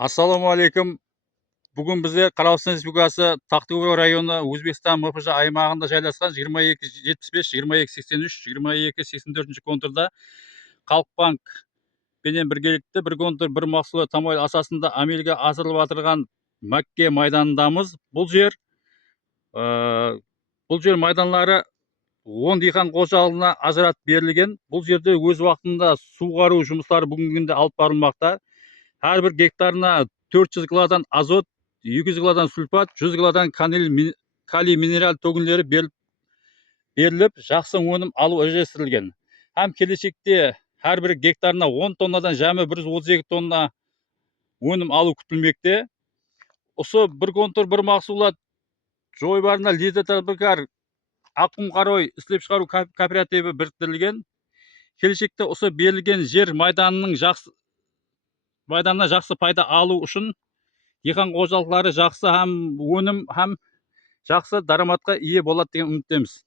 Ассалаумағалейкум. Бүгін бізде Қарақастан Республикасы Тақтыкөл районы Өзбекстан МФЖ аймағында жайласқан 2275, 2283, 2284 контурда Халықбанк пенен біргелікті бір контур бір мақсулы тамойл асасында амелге асырылып атырған Мәкке майданындамыз. Бұл жер майданлары 10 диқан қожалығына ажыратып берілген. Бұл жерде өз уақытында суғару жұмыстары бүгінгі күнде алып барылмақта. Әрбір гектарына 400 килодан азот, 200 килодан сульфат, 100 килодан калий минерал төгіндері беріліп, жақсы өнім алу ірестірілген. Һәм келешекте әрбір гектарына 10 тоннадан жәмі 132 тонна өнім алу күтілмекте. Осы бір контур бір мақсулат жойбарына Лидетабыкар Аққұм Қарой істеп шығару кооперативі біріктірілген. Келешекте осы берілген жер майданына жақсы пайда алу үшін диқан қожалықтары жақсы һәм өнім һәм жақсы дараматқа ие болады деген үміттеміз.